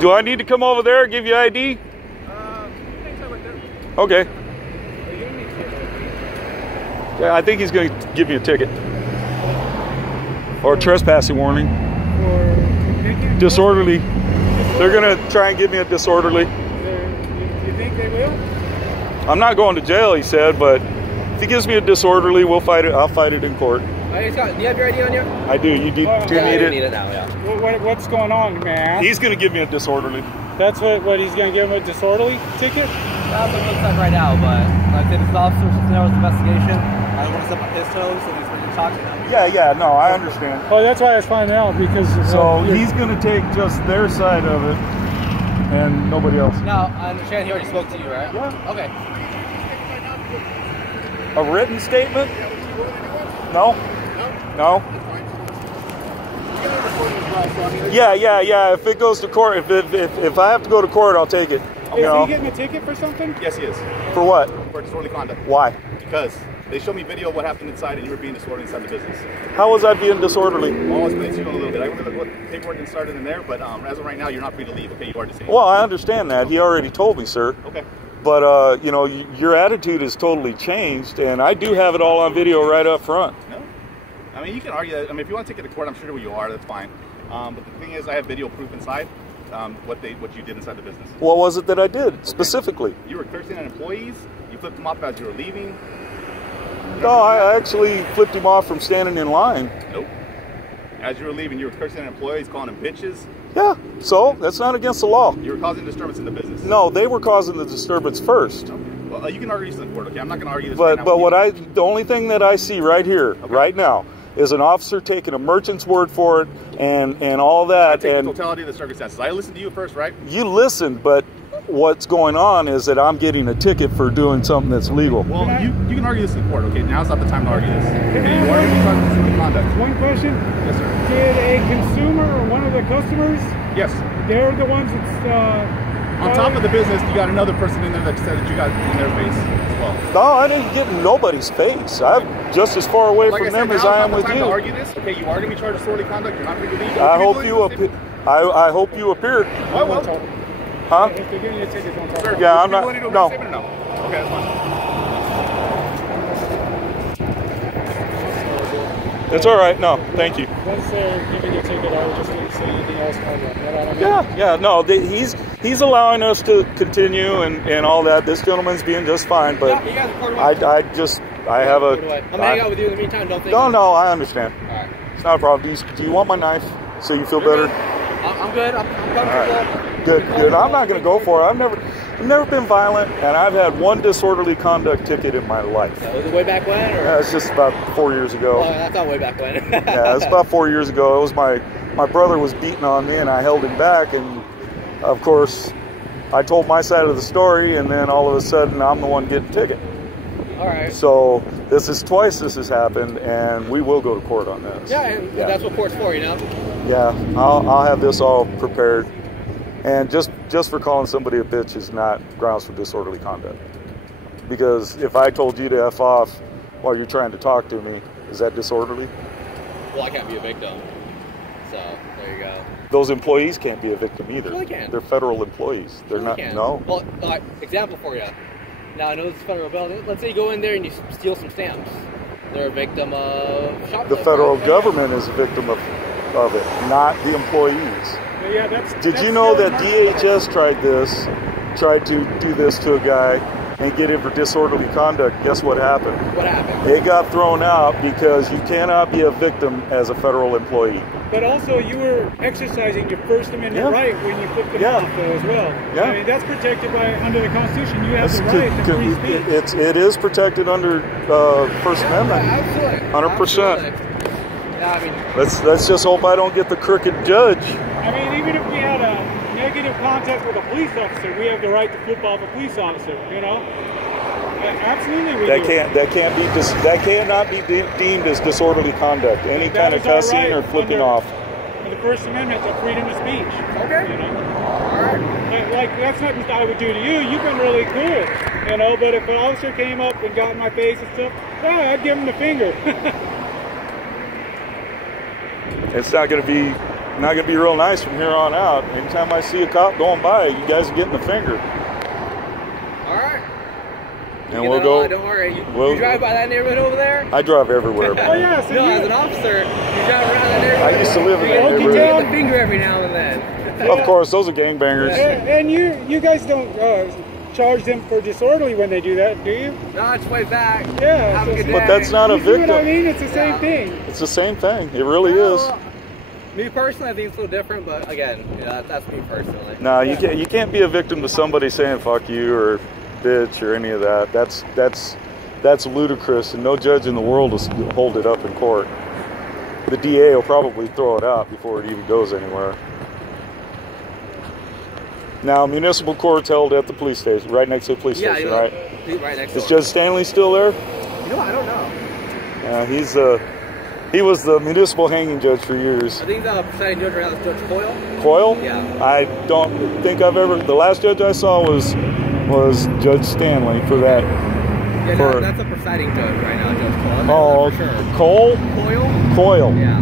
Do I need to come over there and give you ID? Okay. Yeah, I think he's going to give you a ticket. Or a trespassing warning. Disorderly. They're going to try and give me a disorderly. You think they will? I'm not going to jail, he said, but if he gives me a disorderly, we'll fight it. I'll fight it in court. Do you have your ID on you? I do. You do, do you need it? Need it now, yeah. What's going on, man? He's going to give me a disorderly. That's what he's going to give him, a disorderly ticket? That's what it looks like right now, but like if the officer should know his investigation, I don't want to step on his toes, so he's going to talk to them. Yeah, no, I understand. Oh, that's why I was finding out, because... So he's going to take just their side of it, and nobody else. Now, I understand he already spoke to you, right? Yeah. Okay. A written statement? No? No? Yeah. If it goes to court, if I have to go to court, I'll take it. Is he getting a ticket for something? Yes, he is. For what? For disorderly conduct. Why? Because they showed me video of what happened inside, and you were being disorderly inside the business. How was I being disorderly? Well, I'll explain to you in a little bit. I wonder what paperwork can start in there, but as of right now, you're not free to leave. Okay, you are disabled. Well, I understand that. He already told me, sir. Okay. But, you know, your attitude has totally changed, and I do have it all on video right up front. No? I mean, you can argue that. I mean, if you want to take it to court, I'm sure where you are. That's fine. But the thing is, I have video proof inside what you did inside the business. What was it that I did, specifically? You were cursing at employees. You flipped them off as you were leaving. No, I actually flipped him off from standing in line. Nope. As you were leaving, you were cursing at employees, calling them bitches. Yeah, so that's not against the law. You were causing disturbance in the business. No, they were causing the disturbance first. Okay. Well, you can argue this in court, okay? I'm not going to argue this. But right now the only thing that I see right here, right now, is an officer taking a merchant's word for it and all that. I take the totality of the circumstances. I listened to you first, right? You listened, but what's going on is that I'm getting a ticket for doing something that's legal. Well, you can argue this in court, okay? Now's not the time to argue this. Okay, you are going to charge disorderly conduct. One question. Yes, sir. Did a consumer or one of the customers, Yes. they're the ones that's... On top of the business, you got another person in there that said that you got in their face as well. No, I didn't get in nobody's face. I'm just as far away from them as I am with you. To argue this. Okay, you are going to be charged with disorderly conduct. You're not free to leave. I hope you appear. Oh, well. Huh? If they're giving you a ticket, don't talk. Sir, yeah, I'm not. No. Okay, that's fine. It's all right. No, thank you. Once they're giving you a ticket, I would just need to say anything else on that. Yeah. No, he's allowing us to continue and all that. This gentleman's being just fine, but I have a. I'm gonna hang out with you in the meantime. Don't think. No, I understand. All right. It's not a problem. Do you want my knife so you feel better? I'm good. I'm comfortable. Right. Good. I'm not gonna go for it. I've never been violent, and I've had one disorderly conduct ticket in my life. Was it way back when? Or? Yeah, it's just about 4 years ago. Oh, that's not way back when. Yeah, it's about 4 years ago. It was my brother was beating on me, and I held him back, and of course, I told my side of the story, and then all of a sudden, I'm the one getting a ticket. All right. So this is twice this has happened, and we will go to court on this. Yeah, and that's what court's for, you know. Yeah, I'll have this all prepared. And just for calling somebody a bitch is not grounds for disorderly conduct. Because if I told you to F off while you're trying to talk to me, is that disorderly? Well, I can't be a victim. So, there you go. Those employees can't be a victim either. Well, they can. They're federal employees. They're not, no. Well, example for you. Now, I know this is federal building. Let's say you go in there and you steal some stamps. They're a victim of shoplifting. The federal government is a victim of it, not the employees. Yeah, Did you know that DHS tried to do this to a guy and get him for disorderly conduct? Guess what happened? What happened? They got thrown out because you cannot be a victim as a federal employee. But also, you were exercising your First Amendment right when you flipped them off, though, as well. Yeah. I mean, that's protected under the Constitution. You have the right to free speech. It is protected under First Amendment. Absolutely. 100%. Yeah, I mean, let's just hope I don't get the crooked judge. I mean, even if we had a negative contact with a police officer, we have the right to flip off a police officer. You know, absolutely we do. That cannot be deemed as disorderly conduct. Any kind of cussing or flipping off. The First Amendment to freedom of speech. Okay. You know, all right. Like that's something I would do to you. You've been really cool. You know, but if an officer came up and got in my face and stuff, yeah, I'd give him the finger. It's not gonna be real nice from here on out. Anytime I see a cop going by, you guys are getting the finger. All right. And we'll go. Don't worry. You drive by that neighborhood over there? I drive everywhere, man. Oh yeah, so no, as an officer, you drive around that neighborhood. I used to live in that You neighborhood. get the finger every now and then. Of course, those are gangbangers. And you guys don't charge them for disorderly when they do that, do you? No, it's way back. Yeah. Have a good day. But that's not a You see what victim. I mean? It's the same thing. It's the same thing. It really is. Me personally, I think it's a little different, but again, that's me personally. No, you can't be a victim to somebody saying "fuck you" or "bitch" or any of that. That's ludicrous, and no judge in the world will hold it up in court. The DA will probably throw it out before it even goes anywhere. Now, municipal court's held at the police station, right next to the police station, right? Right next to Is Judge Stanley still there? You know, I don't know. He was the municipal hanging judge for years. I think the presiding judge right now is Judge Coyle. Coyle? Yeah. I don't think I've ever. The last judge I saw was Judge Stanley for that. Yeah, no, that's the presiding judge right now, Judge Coyle. Oh, for sure. Cole? Coyle. Yeah.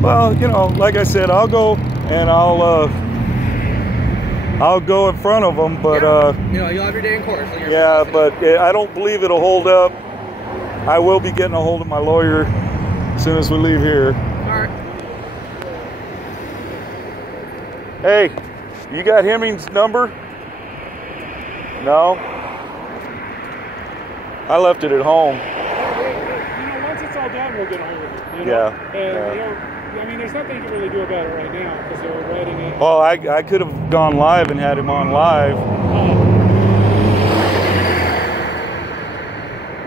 Well, you know, like I said, I'll go and I'll go in front of them, but you know, you'll have your day in court. So yeah, but I don't believe it'll hold up. I will be getting a hold of my lawyer as soon as we leave here. All right. Hey, you got Hemming's number? No? I left it at home. You know, once it's all done, we'll get a hold of it. You know? Yeah. And, you know, I mean, there's nothing you can really do about it right now because they're writing it. Well, I could have gone live and had him on live.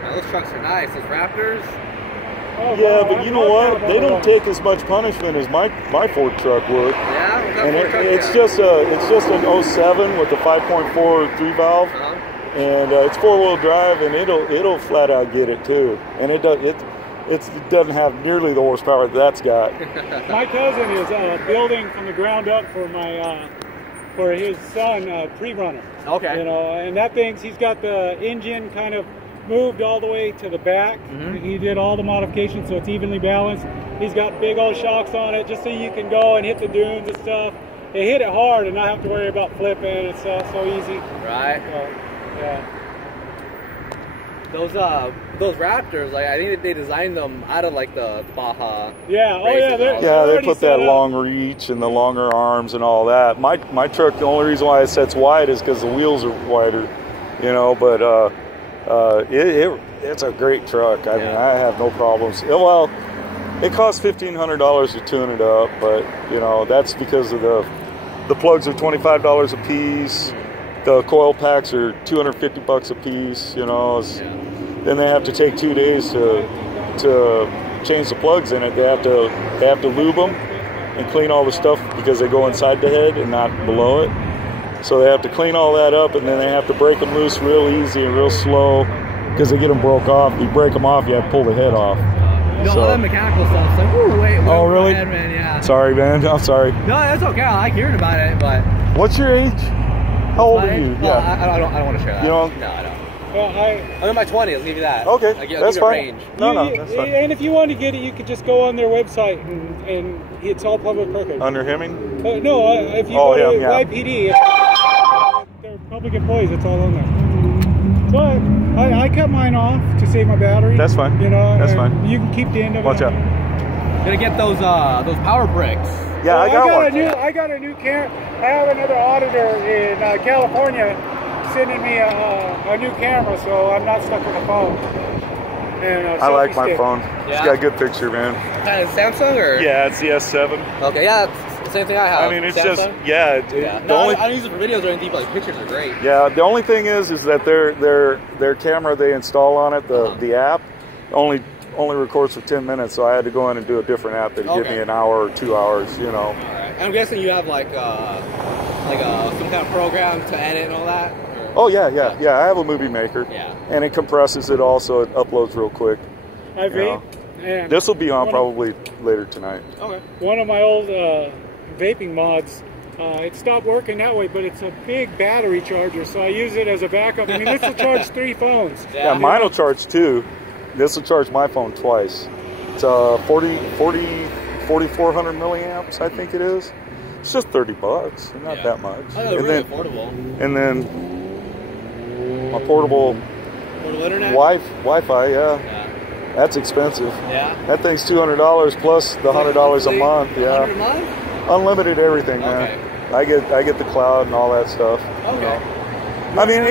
Now, those trucks are nice. Those Raptors. Oh, Yeah, wow, but you know what? They don't take. take as much punishment as my Ford truck would. Yeah. And it's just an 07 with a 5.4 3-valve, and it's 4-wheel drive, and it'll flat out get it too. And it doesn't have nearly the horsepower that's got. My cousin is building from the ground up for for his son pre-runner. Okay. You know, and that thing's he's got the engine kind of moved all the way to the back. He did all the modifications so it's evenly balanced. He's got big old shocks on it just so you can go and hit the dunes and stuff. They hit it hard and not have to worry about flipping. It's so easy. Right. Yeah. Those Raptors, like I think they designed them out of like the Baja. Yeah. Oh yeah. They put that long reach and the longer arms and all that. My truck, the only reason why it sets wide is because the wheels are wider, you know. But it's a great truck. I mean, I have no problems. Well, it costs $1,500 to tune it up, but you know that's because of the plugs are $25 a piece. The coil packs are $250 a piece. You know, then they have to take 2 days to change the plugs in it. They have to lube them and clean all the stuff because they go inside the head and not below it. So they have to clean all that up, and then they have to break them loose real easy and real slow because they get them broke off. You break them off, you have to pull the head off. No, all that mechanical stuff. It's like, ooh, wait. Oh, really? Head, man, yeah. Sorry, man. I'm sorry. No, that's okay. I like hearing about it, but. What's your age? How old are you? Well, I don't want to share that. You don't? No, I don't. Well, I'm in my 20s. I'll give you that. Okay, that's fine. Range. No, that's fine. And if you want to get it, you could just go on their website and it's all public record. Under Hemming? No, if you go to YPD, they're public employees. It's all on there. But I cut mine off to save my battery. That's fine. You know, that's fine. You can keep the end of it. Watch out. Gonna get those power bricks. Yeah, I got one. I got a new camera. I have another auditor in California sending me a new camera, so I'm not stuck with a phone. And I like my phone. Yeah. It's got a good picture, man. Kind of Samsung or? Yeah, it's the S7. Okay, yeah, it's the same thing I have. I mean, it's Samsung? just No, I don't use it for videos or anything, but the pictures are great. Yeah, the only thing is that their camera they install on it, the app, only records for 10 minutes. So I had to go in and do a different app that'd give me an hour or 2 hours. You know. All right. I'm guessing you have like some kind of program to edit and all that. Oh yeah. I have a movie maker. Yeah. And it compresses it all, so it uploads real quick. I vape. And this will be on probably later tonight. Okay. One of my old vaping mods It stopped working that way, but it's a big battery charger, so I use it as a backup. I mean, this will charge 3 phones. Yeah, mine will charge 2. This will charge my phone twice. It's 4,400 milliamps, I think it is. It's just $30, not that much. Oh, they're really affordable. And then my portable internet? Wi-Fi, yeah. That's expensive. Yeah. That thing's $200 plus the $100 a month. Yeah. $100 a month? Unlimited everything, man. Okay. I get the cloud and all that stuff. Okay. You know? I mean,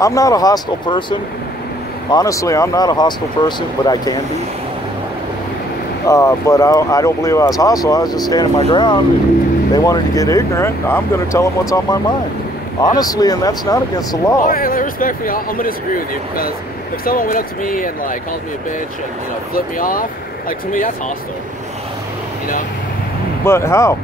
I'm not a hostile person. Honestly, I'm not a hostile person, but I can be. But I don't believe I was hostile. I was just standing my ground. And they wanted to get ignorant. I'm going to tell them what's on my mind. Honestly, and that's not against the law. Well, respectfully, I'm going to disagree with you, because if someone went up to me and like called me a bitch and, you know, flipped me off, like, to me that's hostile. You know? But how?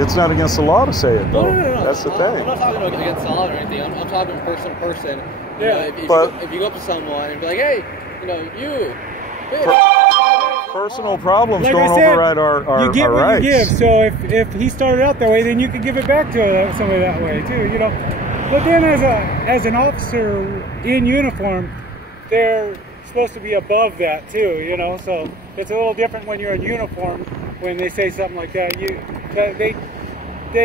It's not against the law to say it, though. No. That's the thing. I'm not talking against the law or anything. I'm talking person to person. You Yeah. know, if you go up to someone and be like, hey, you know, you, bitch. Personal problems Like don't I said, override our you get our what rights. you give. So if he started out that way, then you can give it back to somebody that way too. You know. But then as an officer in uniform, they're supposed to be above that too. You know. So it's a little different when you're in uniform. When they say something like that, they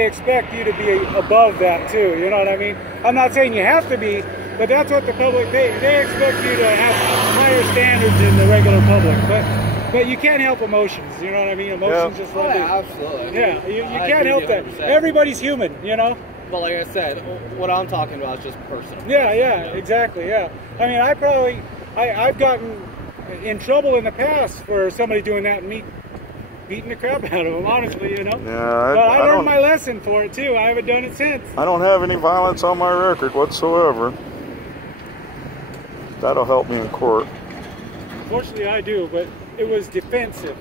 expect you to be above that too. You know what I mean? I'm not saying you have to be, but that's what the public, they expect you to have higher standards than the regular public. But you can't help emotions. You know what I mean? Emotions just let it. Absolutely. Yeah, you can't help that. 100%. Everybody's human. You know. But like I said, what I'm talking about is just personal. Yeah, exactly. Yeah. I mean, I've gotten in trouble in the past for somebody doing that and me beating the crap out of them, honestly, you know. Yeah, but I learned my lesson for it too. I haven't done it since. I don't have any violence on my record whatsoever. That'll help me in court. Fortunately, I do, but it was defensive.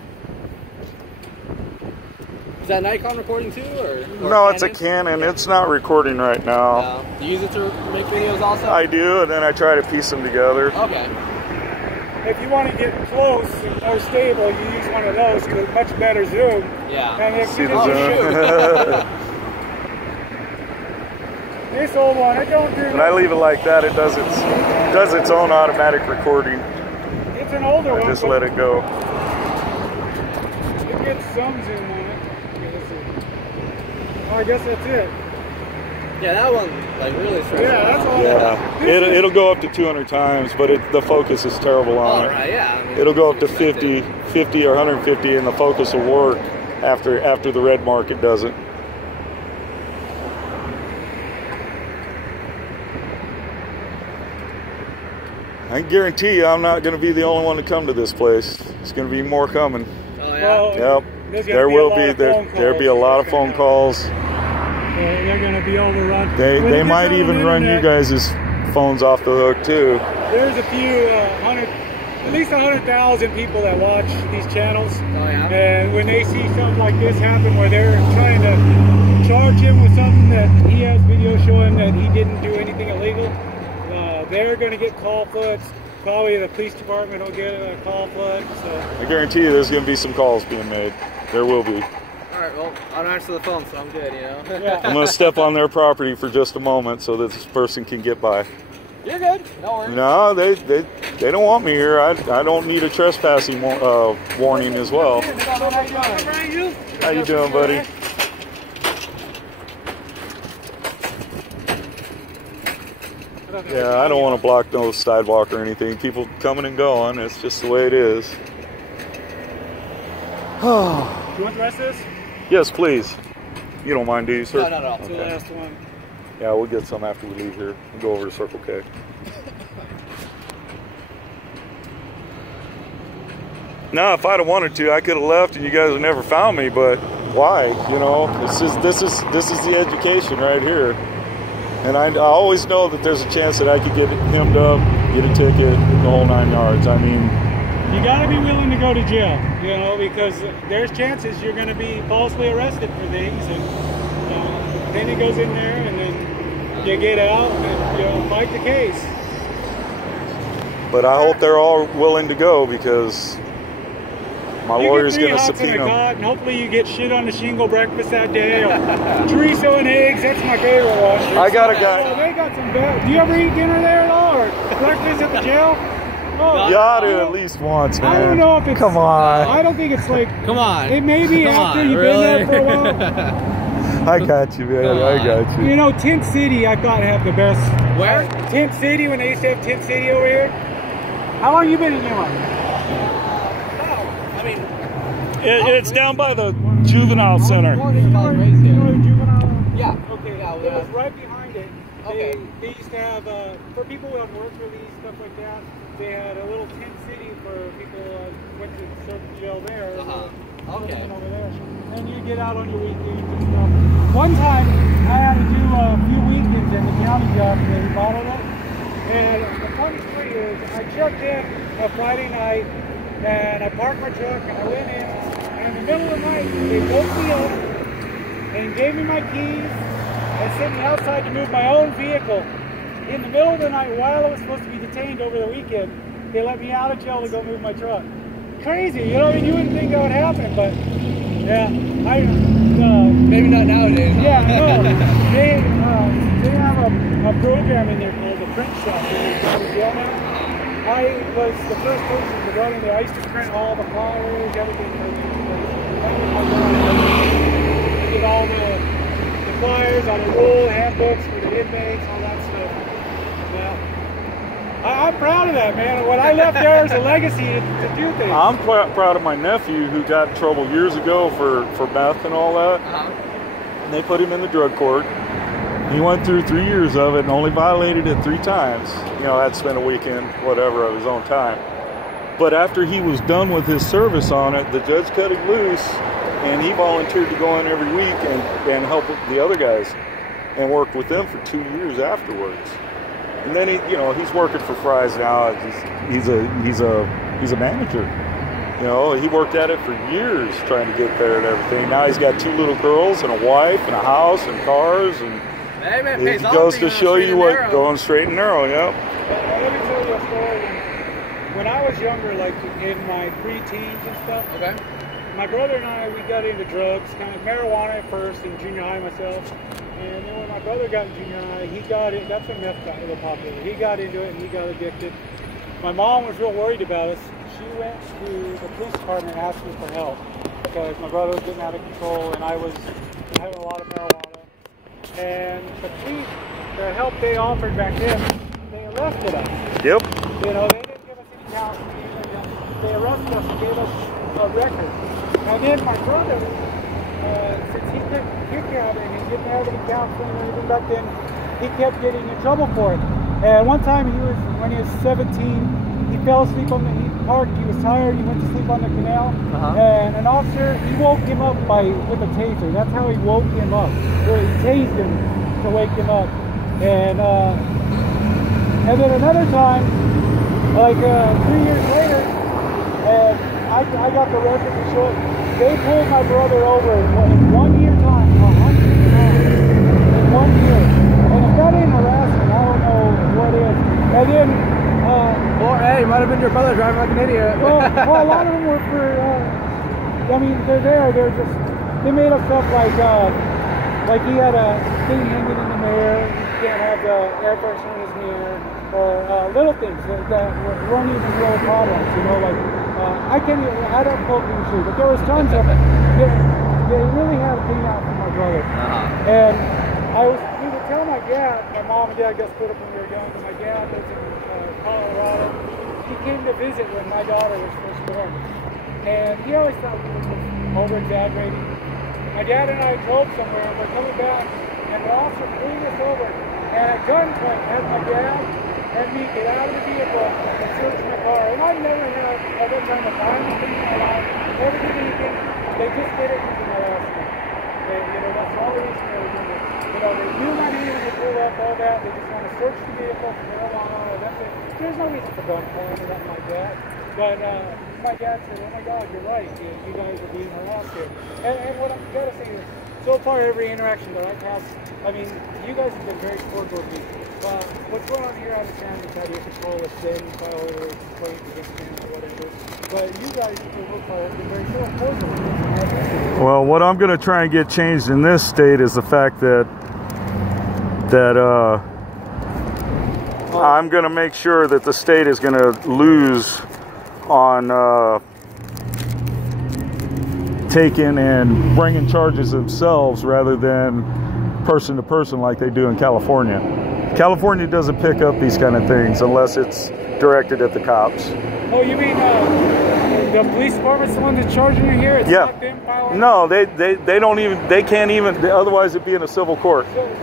Is that Nikon recording too, or No, it's a Canon. It's not recording right now. Do you use it to make videos also? I do, and then I try to piece them together. Okay. If you want to get close and more stable, you use one of those because much better zoom. Yeah. And if See you the don't zoom? this old one, it don't do. When I leave it like that, it does its own automatic recording. It's an older one. I just let it go. It gets some zoom on it. Oh, I guess that's it. Yeah, that one like really stretches. Yeah, that's all. Yeah, it'll go up to 200 times, but the focus is terrible on it. Right, yeah. I mean, It'll go up to 50 or 150, and the focus will work after the red market doesn't. I can guarantee you I'm not going to be the only one to come to this place. There's going to be more coming. Oh, yeah? Well, Yep. There will be. There'll be a lot of phone calls. They're going to be overrun. They might even run you guys' phones off the hook too. There's a few, at least 100,000 people that watch these channels. Oh, yeah? And when they see something like this happen where they're trying to charge him with something that he has video showing that he didn't do anything illegal, they're going to get call floods. Probably the police department will get a call flood. So I guarantee you there's going to be some calls being made. There will be. All right, well, I don't answer the phone, so I'm good, you know? Yeah. I'm going to step on their property for just a moment so that this person can get by. You're good. No worries. No, they don't want me here. I don't need a trespassing warning as well. How you doing, buddy? Yeah, I don't want to block no sidewalk or anything. People coming and going. It's just the way it is. You want the rest of this? Yes, please. You don't mind, do you, sir? No, not at all. It's the last one. Yeah, we'll get some after we leave here. We'll go over to Circle K. No, if I'd have wanted to, I could have left and you guys would never found me, but why? You know, this is the education right here. And I always know that there's a chance that I could get hemmed up, get a ticket, the whole 9 yards. I mean, you got to be willing to go to jail, you know, because there's chances you're going to be falsely arrested for things, and then it goes in there, and then you get out and fight the case. But I hope they're all willing to go because My You lawyer's get 3 going to hops and a subpoena cod, and hopefully you get shit on the shingle breakfast that day, or chorizo and eggs. That's my favorite one. I got a guy. Oh, they got some bad. Do you ever eat dinner there at all, or breakfast at the jail? Oh, You ought to at least once, man. I don't know if it's. Come on. I don't think it's like. Come on. It may be Come after on, you've really? been there for a while. I got you, man. I got you. You know, Tent City, I thought had the best. Where? Tent City, when they used to have Tent City over here. How long you been in there? I mean, It's down by the juvenile center. You know the juvenile? yeah. Okay, Yeah, it was right behind it. Okay. They used to have, for people who have work release, stuff like that, they had a little tent city for people who went to certain jail there. Okay. Over there. And you get out on your weekends and stuff. One time, I had to do a few weekends in the county job and they bottled it. And the funny story is, I checked in a Friday night and I parked my truck and I went in. And in the middle of the night, they woke me up and gave me my keys and sent me outside to move my own vehicle. In the middle of the night, while I was supposed to be detained over the weekend, they let me out of jail to go move my truck. Crazy, you know, you wouldn't think that would happen, but yeah, maybe not nowadays. Yeah, no, they have a program in there called the print shop. Jail now. I was the first person to go in there. I used to print all the flyers, everything. I did all the flyers on the roll, handbooks for the inmates, all that stuff. Yeah. I'm proud of that, man. What I left there is a legacy to do things. I'm proud of my nephew who got in trouble years ago for meth and all that. And they put him in the drug court. He went through 3 years of it and only violated it 3 times. You know, had spent a weekend, whatever, of his own time. But after he was done with his service on it, the judge cut him loose and he volunteered to go in every week and help the other guys and worked with them for 2 years afterwards. And then he's working for Fry's now. He's a manager. You know, he worked at it for years trying to get there and everything. Now he's got 2 little girls and a wife and a house and cars, and Hey, man, it goes to show you what going straight and narrow. Yep. Let me tell you a story. When I was younger, like in my pre-teens and stuff, Okay. my brother and I, we got into drugs, kind of marijuana at first in junior high myself. And then when my brother got in junior high, he got it. That's when meth got real popular. He got into it and he got addicted. My mom was real worried about us. She went to the police department asking for help because my brother was getting out of control and I was having a lot of marijuana. And the police, the help they offered back then, they arrested us. Yep. You know, they didn't give us any counseling. They arrested us and gave us a record. And then my brother, since he couldn't kick out and he didn't have any counseling or anything back then, he kept getting in trouble for it. And one time when he was 17, he fell asleep he parked, he was tired, he went to sleep on the canal, and an officer, he woke him up with a taser. That's how he woke him up. So he tased him to wake him up. And then another time, like 3 years later, and I got the record to show it. They pulled my brother over in 1 year time, 100 times in 1 year. And if that ain't harassment, I don't know what is. And then, or hey, it might have been your brother driving like an idiot. well, a lot of them were for, I mean, they made up stuff like he had a thing hanging in the mirror, you can't have the air freshener in his mirror, or little things that weren't even real problems, you know, like, I don't quote you true, but there was tons of it. They really had a thing out for my brother. And we would tell my dad, my mom and dad got split up when we were young, and my dad lives in Colorado. He came to visit when my daughter was first born. And he always thought we were over-exaggerating. My dad and I drove somewhere, and we're coming back, and the officer pulled us over, and at gunpoint had my dad and me get out of the vehicle and search my car. And I've never had other time to find anything in my life, never did anything. They just did it using my last name. And, you know, that's all the reason they were doing it. You know, they knew my name when they pulled up, all that. They just want to search the vehicle for marijuana, or that's it. There's no reason for gunpoint or nothing like that. But my dad said, oh my God, you're right. You guys are being harassed here. And what I'm got to say is, so far every interaction that I've had, I mean, you guys have been very cordial with me. What's going on here out of town is how do you control a sin, file or complaint against him or whatever. But you guys look like they're so important. Well, what I'm going to try and get changed in this state is the fact that I'm going to make sure that the state is going to lose on taking and bringing charges themselves rather than person to person like they do in California. California doesn't pick up these kind of things unless it's directed at the cops. Oh, you mean the police department's the one that's charging you here? It's not them filing? No, they don't even, they can't even, otherwise it'd be in a civil court. So you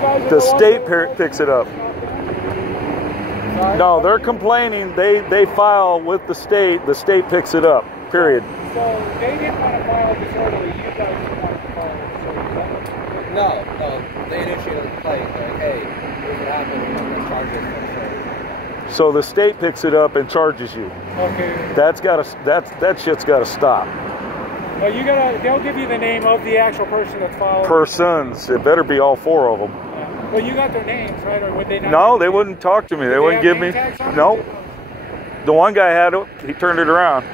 guys are the state picks it up. Sorry? No, they're complaining, they file with the state picks it up, period. So they didn't want to file disorderly, you guys didn't want to file disorderly? No, they initiated a complaint. Like, hey, here's what happened. We're going to charge this. So the state picks it up and charges you. Okay. That shit's gotta stop. Well, they'll give you the name of the actual person that's filing. Persons. It better be all four of them. Yeah. Well, you got their names, right? Or would they not? No, they wouldn't talk to me. They wouldn't give me. No. The one guy had it. He turned it around.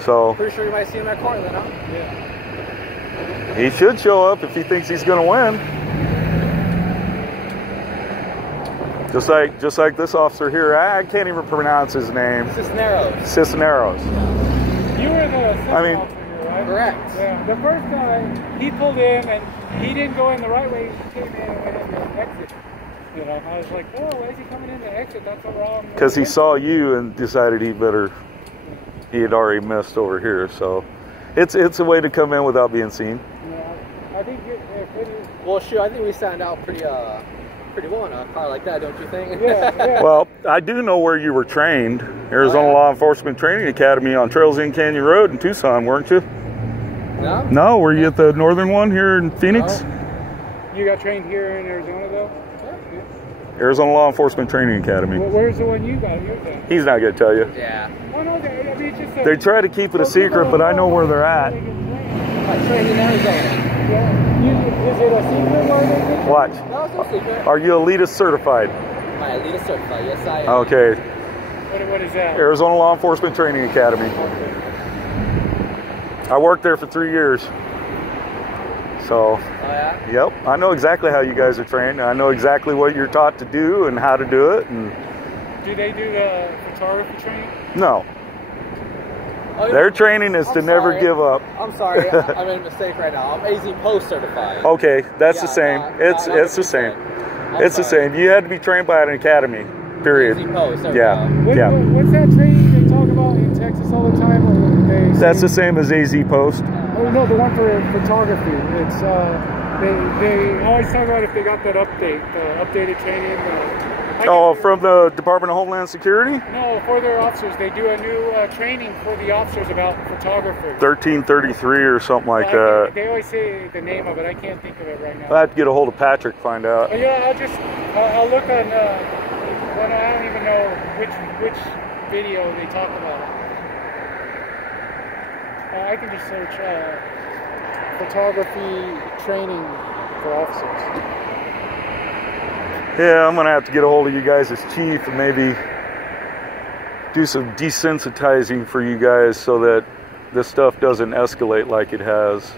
So. Pretty sure you might see him at court then, huh? Yeah. He should show up if he thinks he's going to win. Just like this officer here, I can't even pronounce his name. Cisneros. You were the second officer here, right? Correct. Yeah. The first time he pulled in and he didn't go in the right way. He came in and went in the exit. You know, I was like, oh, why is he coming in the exit? That's the wrong. Because he saw you and decided he had already missed over here. So it's a way to come in without being seen. Yeah, I think well, shoot, I think we stand out pretty well in a car like that, don't you think? Yeah. Well, I do know where you were trained. Arizona Law Enforcement Training Academy on Trails in Canyon Road in Tucson, weren't you? No? No, were you at the northern one here in Phoenix? No. You got trained here in Arizona, though? Yeah. Arizona Law Enforcement Training Academy. Well, where's the one you got? He's not going to tell you. Yeah. Well, no, I mean, it's just They try to keep it a secret, but I know where they're at. I trained in Arizona. Yeah. Is it a secret where they did? Watch. No, it's no secret. Are you elitist certified? My elitist certified, yes I am. Okay. What is that? Arizona Law Enforcement Training Academy. Okay. I worked there for 3 years. So, Oh yeah? yep. I know exactly how you guys are trained. I know exactly what you're taught to do and how to do it. And do they do the photography training? no. Oh, Their training is to never give up. I'm sorry, I made a mistake right now. I'm AZ Post certified. Okay, that's the same. It's the same. It's the same. You had to be trained by an academy. Period. AZ Post. Yeah. What's that training they talk about in Texas all the time? Or That's the same as AZ Post. Oh no, the one for photography. It's they always talk about if they got that updated training. Oh, from the Department of Homeland Security? No, for their officers. They do a new training for the officers about photography. 1333 or something like that. They always say the name of it. I can't think of it right now. I have to get a hold of Patrick, find out. Oh, yeah, I'll look on. Well, I don't even know which video they talk about it. I can just search photography training for officers. Yeah, I'm going to have to get a hold of you guys as chief and maybe do some desensitizing for you guys so that this stuff doesn't escalate like it has.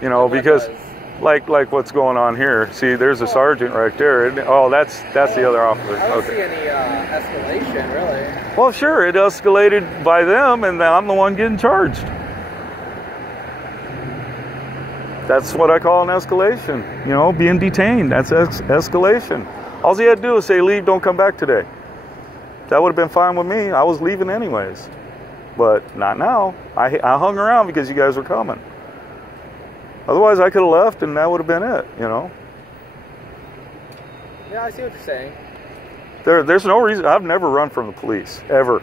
You know, because like what's going on here. See, there's a sergeant right there. Oh, that's the other officer. I don't see any escalation, really. Well, sure, it escalated by them, and I'm the one getting charged. That's what I call an escalation. You know, being detained. That's escalation. All he had to do was say, leave, don't come back today. That would have been fine with me. I was leaving anyways. But not now. I hung around because you guys were coming. Otherwise, I could have left and that would have been it, you know. Yeah, I see what you're saying. There's no reason. I've never run from the police, ever.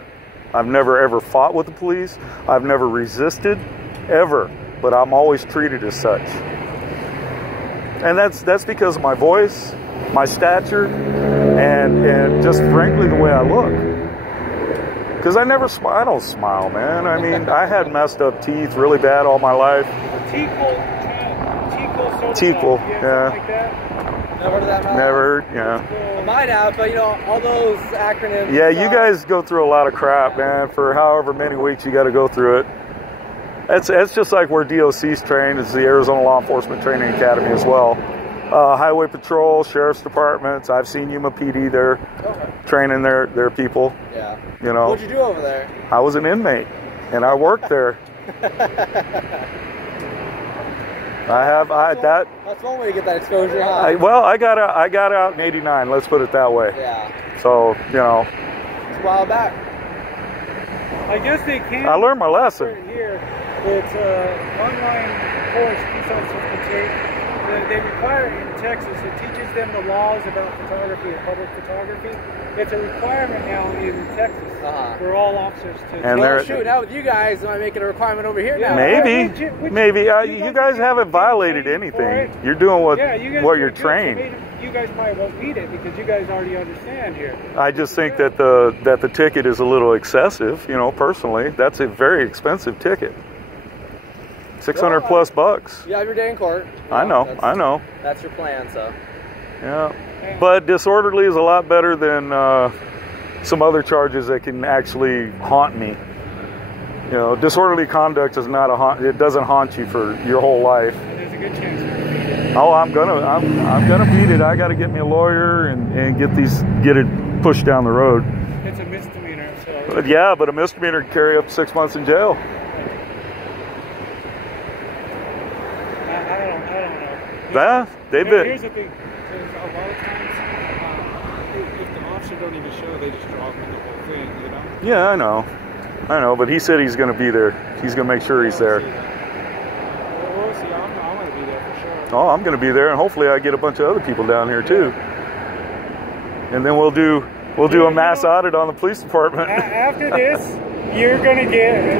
I've never, ever fought with the police. I've never resisted, ever. But I'm always treated as such. And that's because of my voice, my stature, and just frankly the way I look. Because I don't smile, man. I mean, I had messed up teeth really bad all my life. Tequel, yeah. Like that. Never heard of that mouth? Never, yeah. I might have, but you know, all those acronyms. Yeah, you guys go through a lot of crap, man. For however many weeks you got to go through it. It's just like where DOC's trained. It's the Arizona Law Enforcement Training Academy as well. Highway Patrol, Sheriff's Departments. I've seen Yuma PD there, training their people. Yeah. You know. What'd you do over there? I was an inmate, and I worked there. That's one way to get that exposure, huh? Well, I got out in '89. Let's put it that way. Yeah. So you know. It's a while back. I guess they can. I learned my lesson. Here, it's an online course police officers can take. They require it in Texas. It teaches them the laws about photography and public photography. It's a requirement now in Texas for all officers to. And well, shoot, now with you guys, am I making a requirement over here now? Maybe. You guys haven't violated anything. You're doing what you're trained. So you guys probably won't need it because you guys already understand here. I just think that the ticket is a little excessive. You know, personally, that's a very expensive ticket. 600 plus bucks. You have your day in court. I know. That's your plan, so. Yeah, but disorderly is a lot better than some other charges that can actually haunt me. You know, disorderly conduct is not a haunt. It doesn't haunt you for your whole life. There's a good chance. Oh, I'm gonna beat it. I got to get me a lawyer and get it pushed down the road. It's a misdemeanor, so. But yeah, but a misdemeanor can carry up to 6 months in jail. I don't know. Yeah, Here's the thing. A lot of times, if the officer don't even show, they just draw up the whole thing, you know? Yeah, I know. But he said he's going to be there. He's going to make sure he's there. We'll see. I'm going to be there for sure. Oh, I'm going to be there, and hopefully I get a bunch of other people down here too. And then we'll do a mass audit on the police department. After this, you're going to get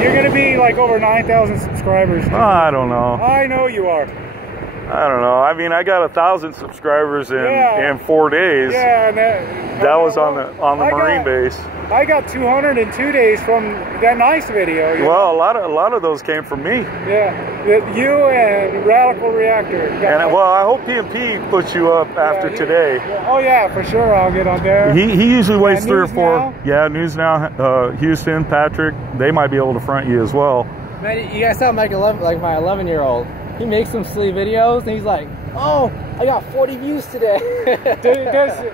you're going to be like over 9,000 subscribers. I don't know. I know you are. I don't know. I mean, I got 1,000 subscribers in 4 days. Yeah, and that was on the Marine base. I got 202 days from that nice video. Well, a lot of those came from me. Yeah, you and Radical Reactor. And well, I hope PMP puts you up after today. Oh yeah, for sure. I'll get on there. He usually waits 3 or 4. Now? Yeah, News Now, Houston, Patrick. They might be able to front you as well. Man, you guys sound like my 11-year-old. He makes some silly videos, and he's like, "Oh, I got 40 views today."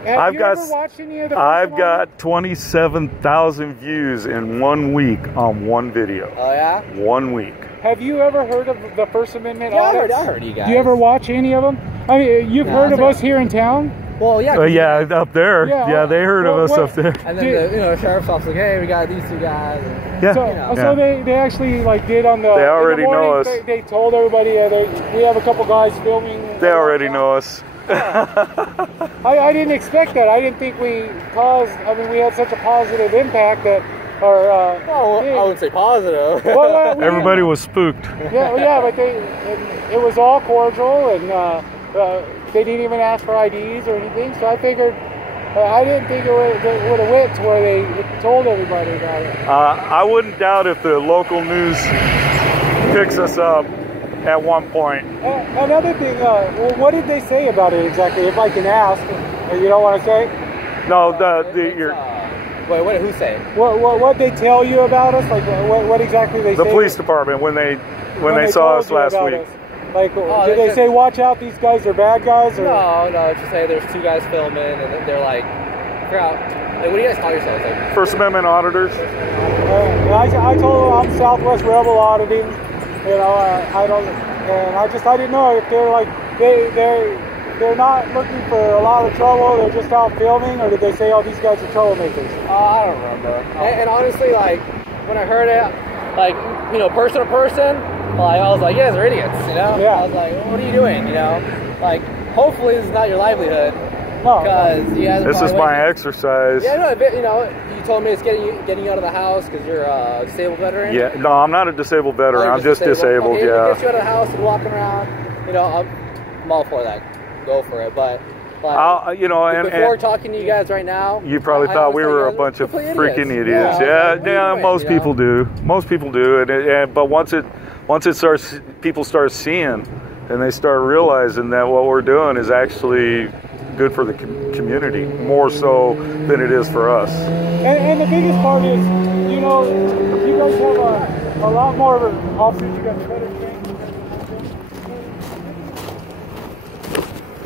Have you ever watched any of the? I've got 27,000 views in 1 week on one video. Oh yeah? 1 week. Have you ever heard of the First Amendment? Yeah, I heard you guys. Do you ever watch any of them? I mean, you've heard of us here in town. Well, yeah. Yeah, up there. Yeah, they heard of us up there. And then the sheriff's office like, "Hey, we got these 2 guys." Yeah. So they actually like did on the. They already know us. They told everybody we have a couple guys filming. They already know us. I didn't expect that. I didn't think we caused. I mean, we had such a positive impact that. I wouldn't say positive. Everybody was spooked. Yeah, but it was all cordial, and they didn't even ask for IDs or anything. So I figured, I didn't think it would have went to where they told everybody about it. I wouldn't doubt if the local news picks us up at one point. Another thing, what did they say about it exactly? If I can ask, or you don't want to say? No, Wait, what did who say? What they tell you about us? Like what exactly they say? The police department when they saw us last week. Like, did they say, watch out, these guys are bad guys? Or? No, just say there's 2 guys filming, and they're like, what do you guys call yourselves? Like, First Amendment auditors. I told them I'm Southwest Rebel Auditing. You know, I didn't know if they're like, they're not looking for a lot of trouble, they're just out filming, or did they say, oh, these guys are troublemakers? I don't remember. And honestly, like, when I heard it, like, you know, person to person, like, I was like, you guys are idiots, you know? Yeah. I was like, well, what are you doing, you know? Like, hopefully this is not your livelihood. No. Because you guys this is my exercise. Yeah, no, you know, you told me it's getting you out of the house because you're a disabled veteran. Yeah, no, I'm not a disabled veteran. I'm just disabled, okay, yeah. It gets you out of the house and walking around, you know, I'm all for that. Go for it, but... Like, you know, before talking to you guys right now, you probably thought we were a bunch of freaking idiots. Yeah, most people do. Most people do, but once people start seeing and they start realizing that what we're doing is actually good for the community, more so than it is for us. And the biggest part is, you know, you guys have a lot more of an officers. You got better training.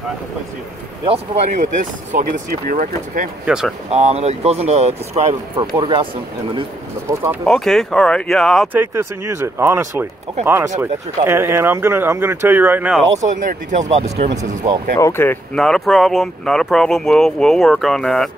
All right, let's see. They also provided me with this, so I'll get this to you for your records, okay? Yes, sir. It goes into describe for photographs in the post office. Okay, all right. Yeah, I'll take this and use it. Honestly, okay. Honestly, that's your copy. And I'm gonna tell you right now. But also in there details about disturbances as well. Okay. Okay, not a problem. Not a problem. We'll work on that.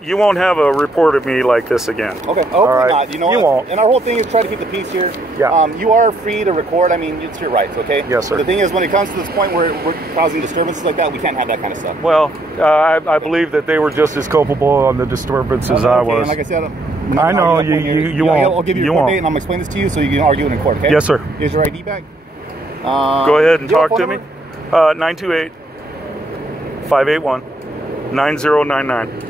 You won't have a report of me like this again. Okay. Hopefully right. not. You know, you won't. And our whole thing is try to keep the peace here. Yeah. You are free to record. I mean, it's your rights. Okay. Yes, sir. But the thing is, when it comes to this point where we're causing disturbances like that, we can't have that kind of stuff. Well, I believe that they were just as culpable on the disturbances as I was. And like I said, I know you won't. I'll give you a court date, and I'm gonna explain this to you so you can argue it in court. Okay. Yes, sir. Here's your ID back. Go ahead and talk to me. 928-581-9099.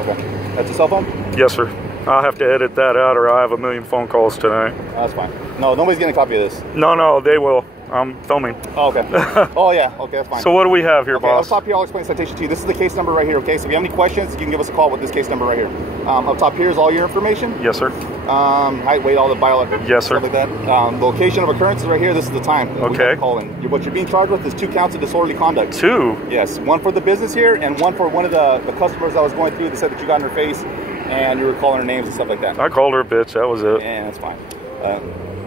Okay. That's your cell phone? Yes, sir. I'll have to edit that out or I'll have a million phone calls tonight. That's fine. No, nobody's getting a copy of this. No, they will. I'm filming. Oh, okay. Oh, yeah. Okay, that's fine. So what do we have here, okay, boss? Up top here, I'll explain the citation to you. This is the case number right here, okay? So if you have any questions, you can give us a call with this case number right here. Up top here is all your information. Yes, sir. Height, weight, all the biological yes, sir. stuff like that. The location of occurrence is right here. This is the time. Okay. Calling. What you're being charged with is 2 counts of disorderly conduct. 2? Yes. 1 for the business here and 1 for one of the customers I was going through that said that you got in her face and you were calling her names and stuff like that. I called her a bitch. That was it. And that's fine.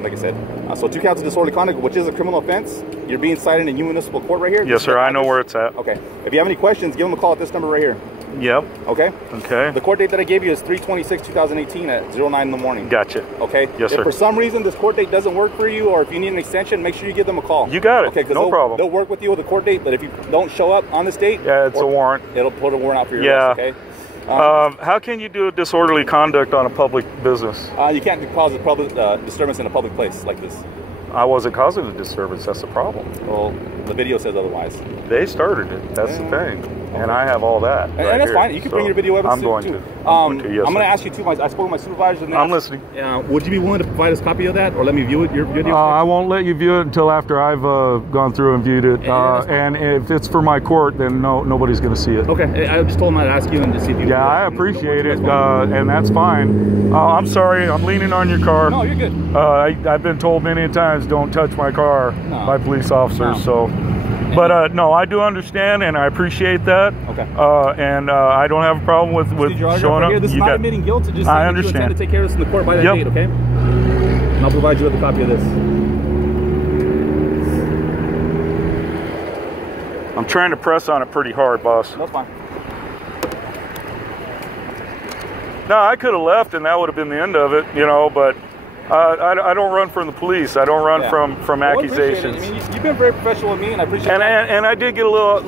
Like I said, so 2 counts of disorderly conduct, which is a criminal offense. You're being cited in municipal court right here. Yes, sir. I know where it's at. Okay. If you have any questions, give them a call at this number right here. Yep. Okay. Okay. The court date that I gave you is 3/26/2018 at 09 in the morning. Gotcha. Okay. Yes, sir. If for some reason this court date doesn't work for you, or if you need an extension, make sure you give them a call. You got it. Okay. No problem. They'll work with you with the court date, but if you don't show up on this date, yeah, it's a warrant. It'll put a warrant out for your arrest. Okay. How can you do a disorderly conduct on a public business? You can't cause a public disturbance in a public place like this. I wasn't causing the disturbance. That's the problem. Well, the video says otherwise. They started it. That's the thing. Okay. And I have all that. And that's here. Fine. You can bring your video evidence. I'm going to. I'm going to ask you too. I spoke with my supervisor. I'm listening. Would you be willing to provide us a copy of that, or let me view it? Your video? I won't let you view it until after I've gone through and viewed it. And if it's for my court, then nobody's going to see it. Okay. I just told him I'd ask you and to see if you. Yeah, I appreciate it, and that's fine. I'm sorry. I'm leaning on your car. No, you're good. I've been told many times, don't touch my car by police officers. So. But no, I do understand, and I appreciate that. Okay. And I don't have a problem with showing up. This is not admitting guilt. Just I understand. You intend to take care of this in the court by that date, okay? And I'll provide you with a copy of this. I'm trying to press on it pretty hard, boss. That's fine. No, I could have left, and that would have been the end of it, you know. But I don't run from the police. I don't run from accusations. I mean, you've been very professional with me, and I appreciate it. And I did get a little